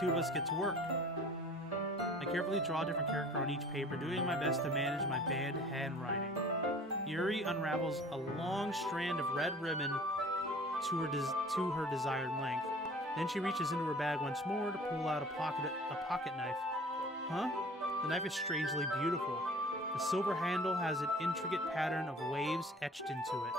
two of us get to work. I carefully draw a different character on each paper, doing my best to manage my bad handwriting. Yuri unravels a long strand of red ribbon to her desired length. Then she reaches into her bag once more to pull out a pocket knife. Huh? The knife is strangely beautiful. The silver handle has an intricate pattern of waves etched into it.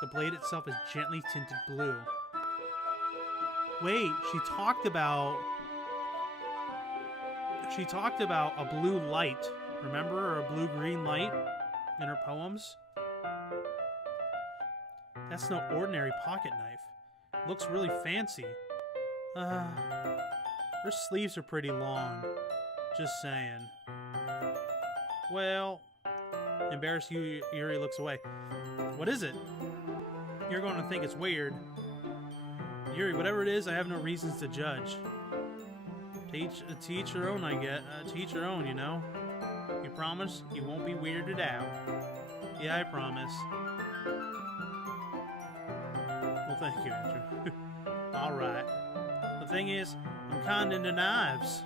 The blade itself is gently tinted blue. Wait, she talked about a blue light. Remember, or a blue-green light in her poems? That's no ordinary pocket knife. Looks really fancy. Her sleeves are pretty long. Just saying. Well, embarrassed, Yuri looks away. What is it? You're going to think it's weird. Yuri, whatever it is, I have no reasons to judge. To each their own, I get. To each their own, you know? You promise you won't be weirded out? Yeah, I promise. Well, thank you, Andrew. Alright. The thing is, I'm kinda into knives.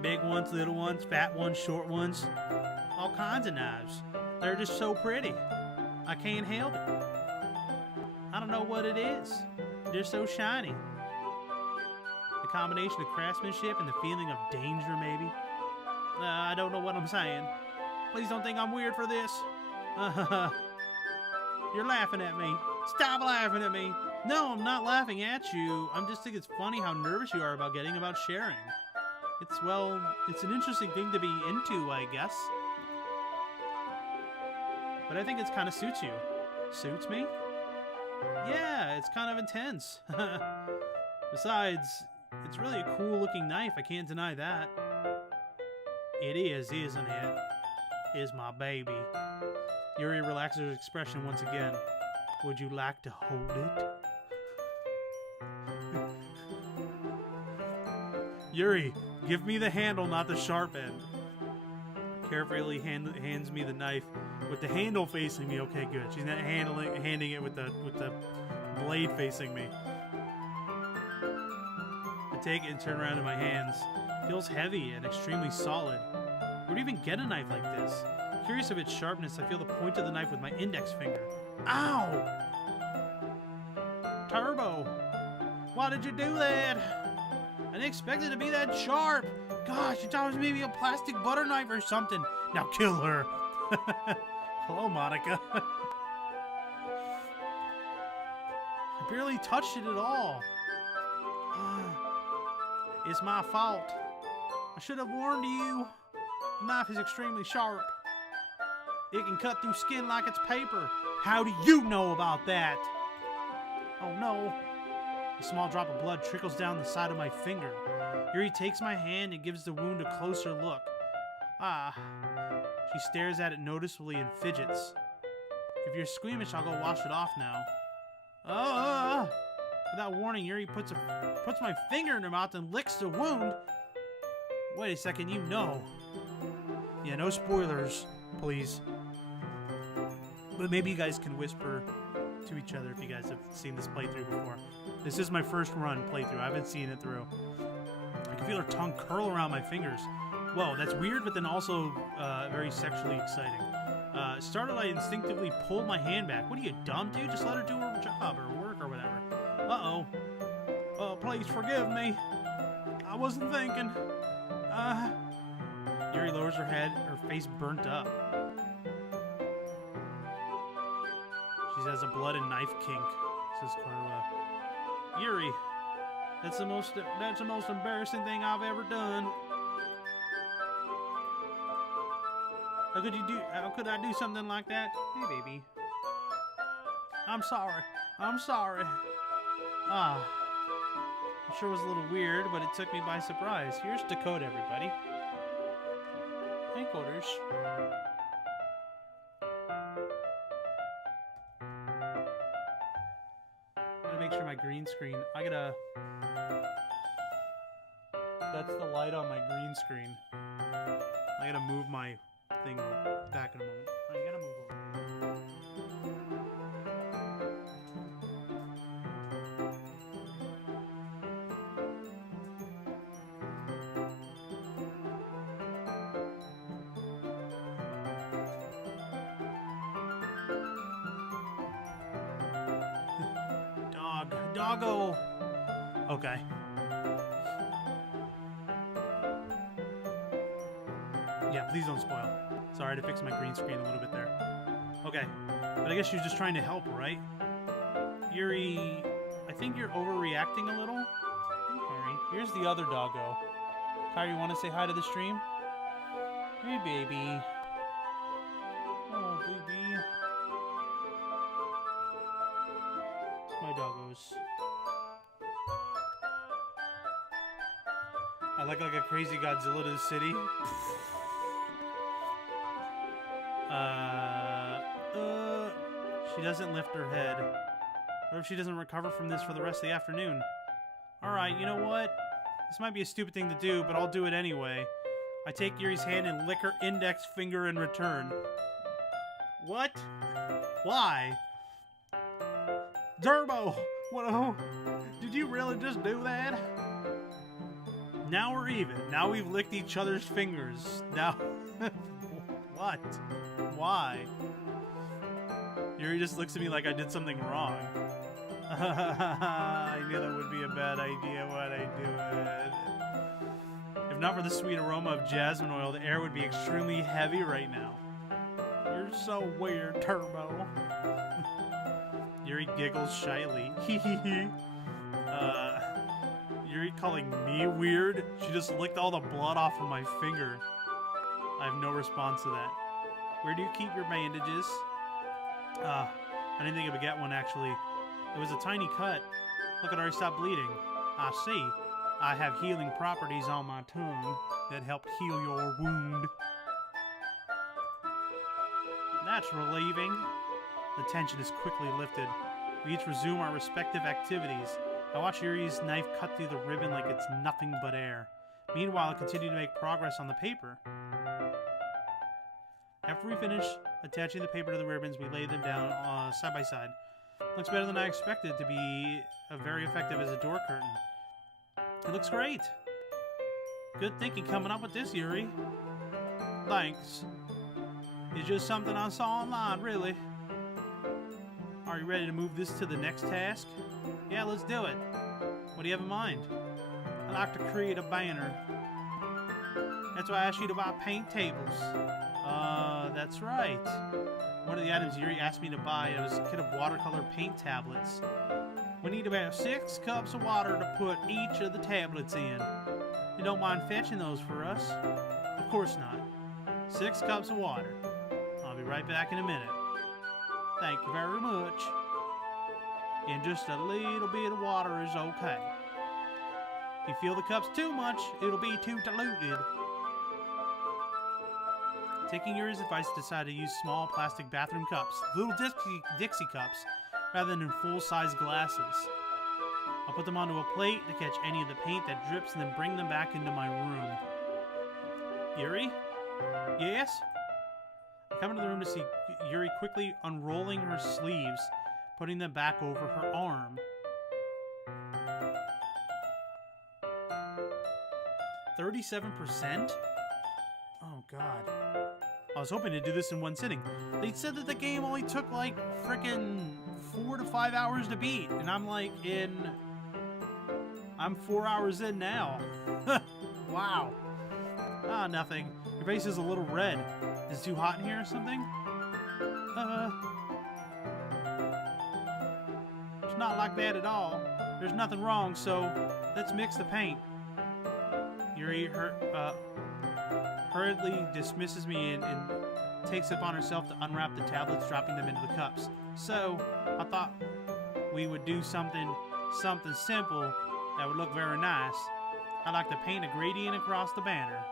Big ones, little ones, fat ones, short ones. All kinds of knives. They're just so pretty. I can't help it. I don't know what it is. They're so shiny. The combination of craftsmanship and the feeling of danger, maybe? I don't know what I'm saying. Please don't think I'm weird for this. You're laughing at me. Stop laughing at me. No, I'm not laughing at you. I'm just thinking it's funny how nervous you are about sharing. It's an interesting thing to be into, I guess. But I think it kind of suits you. Suits me? Yeah, it's kind of intense. Besides, it's really a cool looking knife. I can't deny that. It is, isn't it? Is my baby. Yuri relaxes her expression once again. Would you like to hold it? Yuri, give me the handle, not the sharp end. Carefully hands me the knife with the handle facing me. Okay, good. She's not handing it with the blade facing me. I take it and turn around in my hands. It feels heavy and extremely solid. Where do you even get a knife like this? Curious of its sharpness, I feel the point of the knife with my index finger. Ow! Turbo! Why did you do that? I didn't expect it to be that sharp. Gosh, you thought it was maybe a plastic butter knife or something. Now kill her. Hello, Monica. I barely touched it at all. It's my fault. I should have warned you. The knife is extremely sharp. It can cut through skin like it's paper. How do you know about that? Oh no. A small drop of blood trickles down the side of my finger. Yuri takes my hand and gives the wound a closer look. She stares at it noticeably and fidgets. If you're squeamish, I'll go wash it off now. Without warning, Yuri puts my finger in her mouth and licks the wound. Wait a second, you know. Yeah, no spoilers, please. But maybe you guys can whisper to each other if you guys have seen this playthrough before. This is my first run playthrough. I haven't seen it through. I can feel her tongue curl around my fingers. Whoa, that's weird, but then also very sexually exciting. Startled, I instinctively pulled my hand back. What are you, dumb, dude? Just let her do her job or work or whatever. Uh-oh. Oh, please forgive me. I wasn't thinking. Yuri lowers her head, her face burnt up. She has a blood and knife kink, says Carla. Yuri, that's the most embarrassing thing I've ever done. How could I do something like that? Hey, baby. I'm sorry. I'm sure it was a little weird, but it took me by surprise. Here's the code, everybody. Hey, coders. Gotta make sure my green screen. That's the light on my green screen. I gotta move my thing back in a moment. I gotta move over. dog. Doggo. Okay. Yeah, please don't spoil. Sorry to fix my green screen a little bit there. Okay. But I guess you're just trying to help, right? Yuri, I think you're overreacting a little. Okay. Here's the other doggo. Kyrie, you want to say hi to the stream? Hey, baby. Oh, baby. My doggos. I look like a crazy Godzilla to the city. She doesn't lift her head. What if she doesn't recover from this for the rest of the afternoon? Alright, you know what? This might be a stupid thing to do, but I'll do it anyway. I take Yuri's hand and lick her index finger in return. What? Why? Turbo! What? Oh, did you really just do that? Now we're even. Now we've licked each other's fingers. Now... What? Why? Yuri just looks at me like I did something wrong. I knew that would be a bad idea. Why'd I do it? If not for the sweet aroma of jasmine oil, the air would be extremely heavy right now. You're so weird, Turbo. Yuri giggles shyly. Yuri calling me weird? She just licked all the blood off of my finger. I have no response to that. Where do you keep your bandages? I didn't think I would get one, actually. It was a tiny cut. Look, it already stopped bleeding. I see. I have healing properties on my tongue that help heal your wound. That's relieving. The tension is quickly lifted. We each resume our respective activities. I watch Yuri's knife cut through the ribbon like it's nothing but air. Meanwhile, I continue to make progress on the paper. After we finish attaching the paper to the ribbons, we lay them down side by side. Looks better than I expected to be very effective as a door curtain. It looks great. Good thinking coming up with this, Yuri. Thanks. It's just something I saw online, really. Are you ready to move this to the next task? Yeah, let's do it. What do you have in mind? I'd like to create a banner. That's why I asked you to buy paint tables. That's right. One of the items Yuri asked me to buy was a kit of watercolor paint tablets. We need about 6 cups of water to put each of the tablets in. You don't mind fetching those for us? Of course not. 6 cups of water. I'll be right back in a minute. Thank you very much. And just a little bit of water is okay. If you fill the cups too much, it'll be too diluted. Taking Yuri's advice, I decided to use small plastic bathroom cups, little Dixie cups, rather than full-size glasses. I'll put them onto a plate to catch any of the paint that drips and then bring them back into my room. Yuri? Yes? I come into the room to see Yuri quickly unrolling her sleeves, putting them back over her arm. 37%? Oh, God. I was hoping to do this in one sitting. They said that the game only took like frickin' 4 to 5 hours to beat, and I'm like I'm 4 hours in now. Wow. Ah, nothing. Your face is a little red. Is it too hot in here or something? It's not like that at all. There's nothing wrong, so let's mix the paint. Yuri hurriedly dismisses me and takes it upon herself to unwrap the tablets, dropping them into the cups. So, I thought we would do something simple that would look very nice. I'd like to paint a gradient across the banner.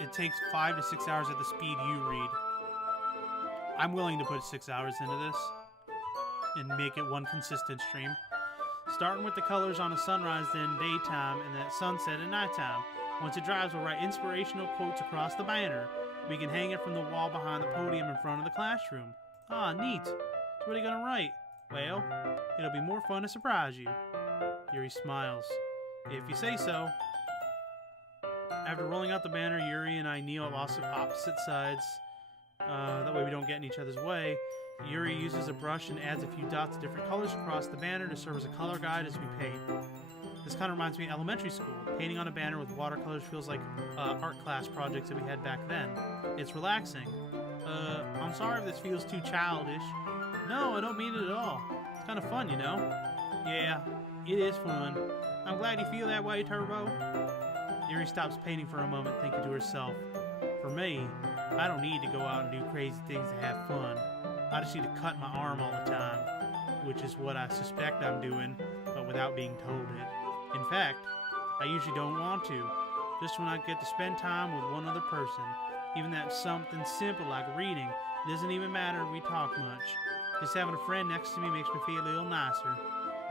It takes 5 to 6 hours at the speed you read. I'm willing to put 6 hours into this and make it one consistent stream. Starting with the colors on a sunrise, then daytime, and then sunset and nighttime. Once it dries, we'll write inspirational quotes across the banner. We can hang it from the wall behind the podium in front of the classroom. Ah, neat. So what are you going to write? Well, it'll be more fun to surprise you. Yuri smiles. If you say so. After rolling out the banner, Yuri and I kneel at opposite sides. That way we don't get in each other's way. Yuri uses a brush and adds a few dots of different colors across the banner to serve as a color guide as we paint. This kind of reminds me of elementary school. Painting on a banner with watercolors feels like art class projects that we had back then. It's relaxing. I'm sorry if this feels too childish. No, I don't mean it at all. It's kind of fun, you know? Yeah, it is fun. I'm glad you feel that way, Turbo. Yuri stops painting for a moment, thinking to herself, for me, I don't need to go out and do crazy things to have fun. I just need to cut my arm all the time, which is what I suspect I'm doing, but without being told it. In fact, I usually don't want to, just when I get to spend time with one other person. Even that's something simple like reading. It doesn't even matter if we talk much. Just having a friend next to me makes me feel a little nicer.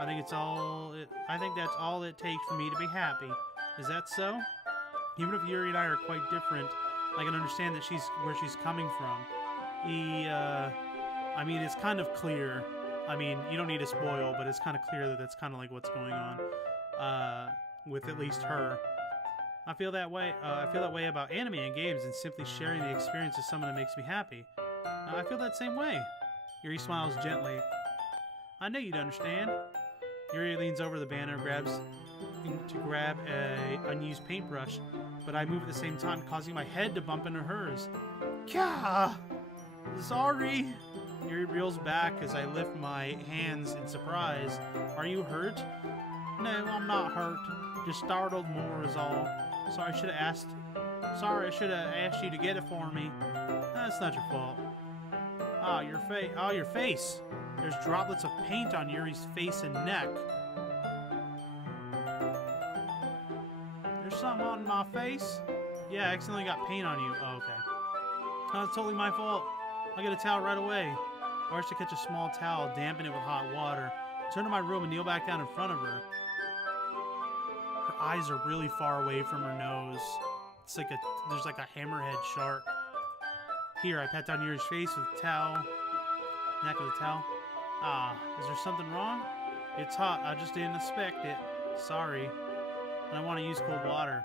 I think that's all it takes for me to be happy. Is that so? Even if Yuri and I are quite different, I can understand that where she's coming from. I mean, it's kind of clear. I mean, you don't need to spoil, but it's kind of clear that that's kind of like what's going on with at least her. I feel that way about anime and games and simply sharing the experience of someone that makes me happy. I feel that same way. Yuri smiles gently. I knew you'd understand. Yuri leans over the banner, to grab a unused paintbrush, but I move at the same time, causing my head to bump into hers. Gah! Sorry! Yuri reels back as I lift my hands in surprise. Are you hurt? No, I'm not hurt. Just startled more is all. Sorry, I should have asked you to get it for me. That's not your fault. Your face. There's droplets of paint on Yuri's face and neck. There's something on my face? Yeah, I accidentally got paint on you. Oh, okay. Oh, it's totally my fault. I'll get a towel right away. I rush to catch a small towel, dampen it with hot water, turn to my room and kneel back down in front of her. Her eyes are really far away from her nose. It's like there's like a hammerhead shark. Here, I pat down Yuri's face with a towel. Neck of the towel. Is there something wrong? It's hot. I just didn't expect it. Sorry. And I want to use cold water.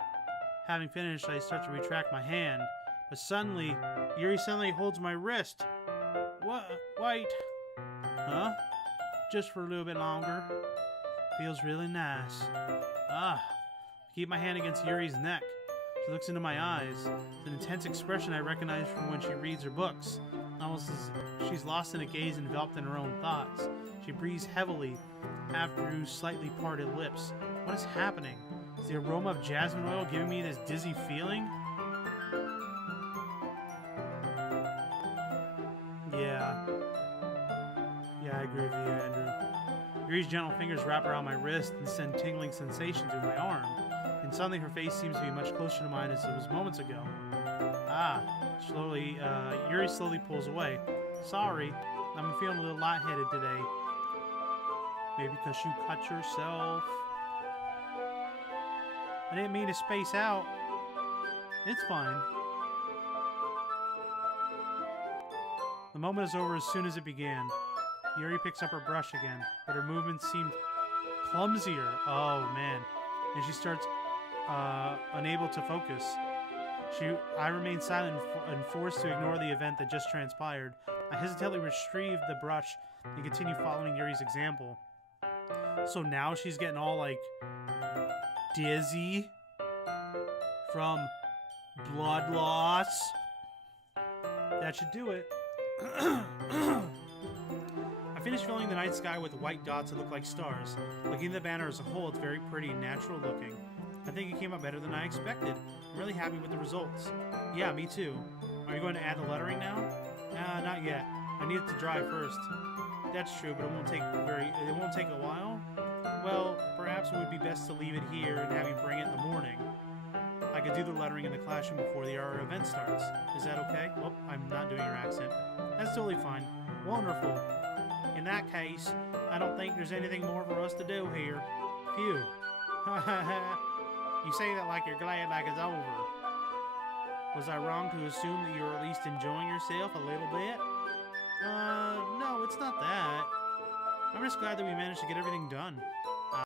Having finished, I start to retract my hand. But suddenly, Yuri holds my wrist. What? Wait. Huh? Just for a little bit longer. Feels really nice. I keep my hand against Yuri's neck. She looks into my eyes. It's an intense expression I recognize from when she reads her books. Almost as she's lost in a gaze enveloped in her own thoughts. She breathes heavily, half through slightly parted lips. What is happening? Is the aroma of jasmine oil giving me this dizzy feeling? Yeah, I agree with you, Andrew. Yuri's gentle fingers wrap around my wrist and send tingling sensation through my arm. And suddenly her face seems to be much closer to mine as it was moments ago. Yuri slowly pulls away. Sorry, I'm feeling a little lightheaded today. Maybe because you cut yourself. I didn't mean to space out. It's fine. The moment is over as soon as it began. Yuri picks up her brush again, but her movements seemed clumsier. Oh, man. And she starts unable to focus. I remain silent and forced to ignore the event that just transpired. I hesitantly retrieve the brush and continue following Yuri's example. So now she's getting all, like, dizzy from blood loss. That should do it. I finished filling the night sky with white dots that look like stars. Looking at the banner as a whole, it's very pretty and natural looking. I think it came out better than I expected. I'm really happy with the results. Yeah, me too. Are you going to add the lettering now? Not yet. I need it to dry first. That's true, but it won't take a while? Well, perhaps it would be best to leave it here and have you bring it in the morning. I could do the lettering in the classroom before the hour event starts. Is that okay? Oh, I'm not doing your accent. That's totally fine. Wonderful. In that case, I don't think there's anything more for us to do here. Phew. You say that like you're glad like it's over. Was I wrong to assume that you were at least enjoying yourself a little bit? No, it's not that. I'm just glad that we managed to get everything done.